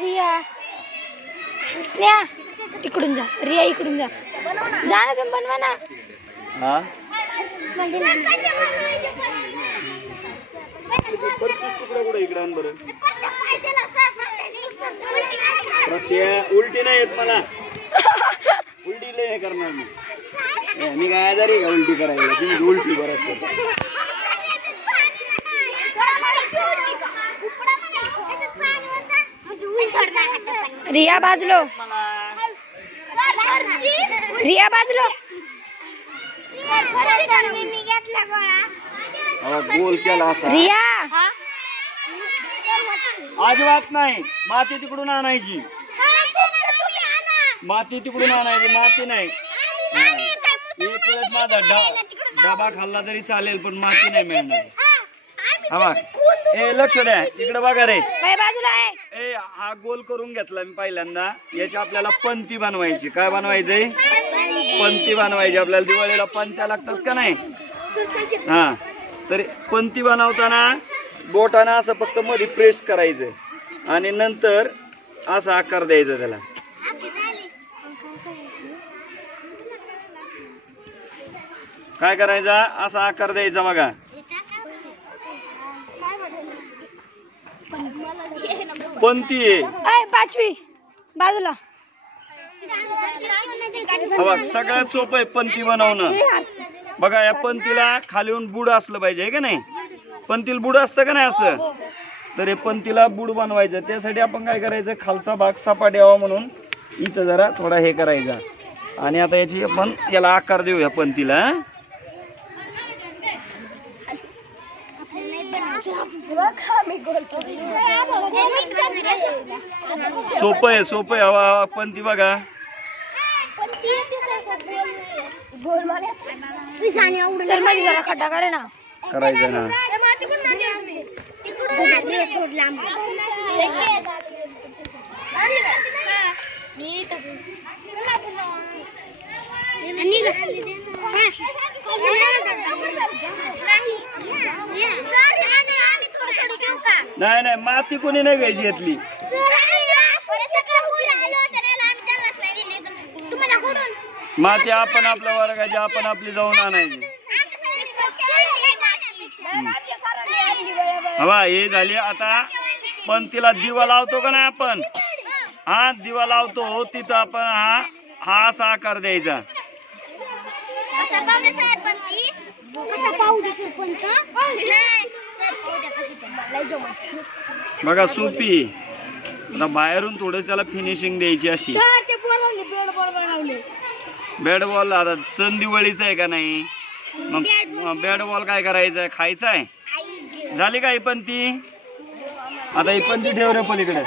रिया स्नेहा तिकडून जा, रिया इकडून जा, जा ना तुम्ही बनवा ना. उलटी नाही येत मला, उलटी लय करणार मी काय आजारी का उलटी करायला, तुम्ही उलटी करत. रिया बाजलो, रिया बाजलो. गोल केला असा रिया अजिबात नाही. माती तिकडून आणायची, माती तिकडून आणायची, माती नाही. एक वेळेस माझा डबा खाल्ला तरी चालेल पण माती नाही मिळणार. हा ए लक्ष द्या, इकडे बघा रे. बाजूला आहे. ए हा गोल करून घेतला मी पहिल्यांदा. याची आपल्याला पंती बनवायची. काय बनवायचंय? पंती बनवायची. आपल्याला दिवाळीला पंत्या लागतात का नाही? हा, तर पंती बनवताना बोटानं असं फक्त मध्ये प्रेस करायचं आणि नंतर असा आकार द्यायचा त्याला. काय करायचा? असा आकार द्यायचा बघा. पंती आहे पाचवी बाजूला. सगळ्यात सोपं आहे पंती बनवणं. बघा या पंतीला खालीहून बुड असलं पाहिजे का नाही? पंतीला बुड असतं का नाही असं? तर हे पंतीला बुड बनवायचं. त्यासाठी आपण काय करायचं? खालचा भाग सपाट यावा म्हणून इथं जरा थोडा हे करायचा आणि आता याची आपण याला आकार देऊया पंतीला. सोपं आहे, सोपं आहे. हवा पंती बघा. जरा खड्डा करे ना, करायचं ना. नाही नाही, माती कोणी नाही घ्यायची यातली. माती आपण आपल्या वर्गाची आपण आपली जाऊन आणायची. हवा हे झाली. आता पंतीला दिवा लावतो का नाही आपण? हा दिवा लावतो तिथं आपण हा असा आकार द्यायचा. बघा सोपी. आता बाहेरून थोडं त्याला फिनिशिंग द्यायची अशी. बॅट बॉल आता सण दिवाळीचा आहे का नाही? मग बॅट बॉल काय करायचंय? खायचा आहे. झाली का ही पंती? आता ही पंती ठेव रे पलीकडे.